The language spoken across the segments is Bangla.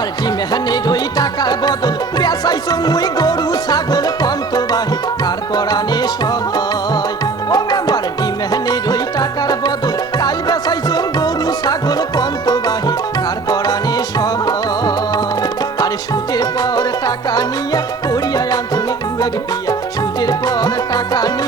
পার্টি মেহানে রই টাকার বদল। বেসাইছো মুই গরু, ছাগল পন্তবাহী তার পরানে সবাই ও মেম্বার ডিমেহানে রই টাকার বদল। কাল বেসাইছো গরু, ছাগল পন্তবাহী কার পরানে সবাই আরে সুদের পর টাকা নিয়ে করিয়া আনছুন বিয়া সুদের পর টাকা নিয়ে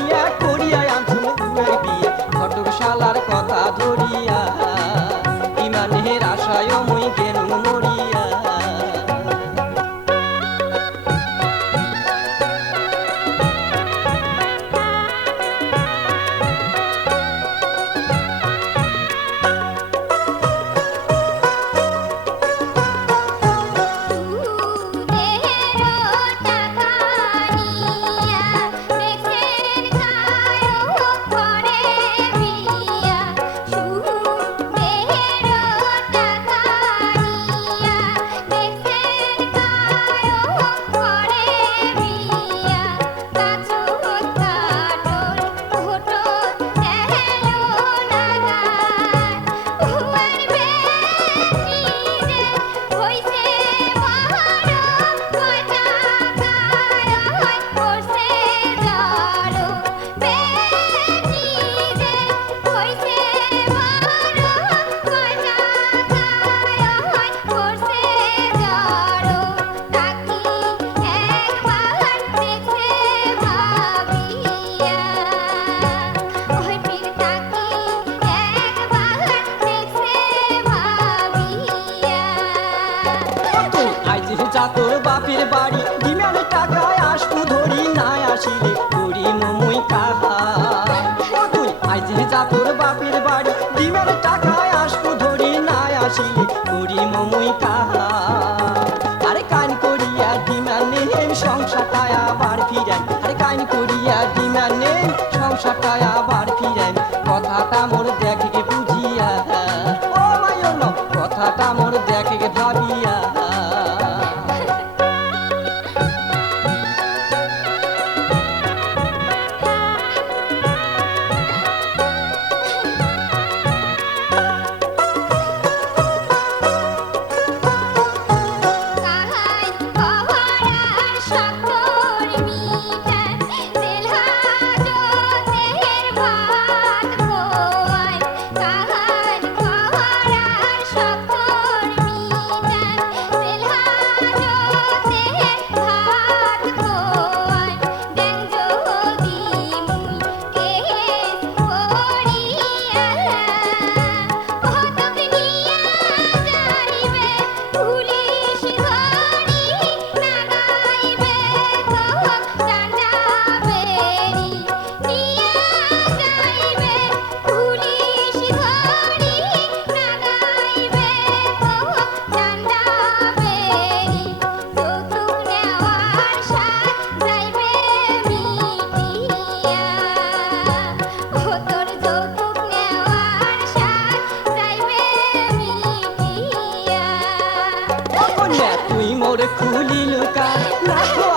সংসার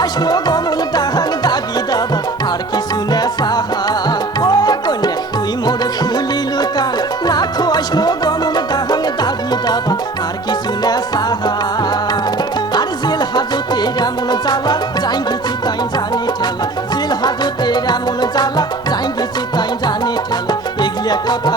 আসব গমন তাহান দাবি দাবা, আর কিছু না সাহা। আর জেল হাজতে এমন জ্বালা, যাই গেছি তাই জানি ঠেলা। জেল হাজতে এমন যাই জানি কথা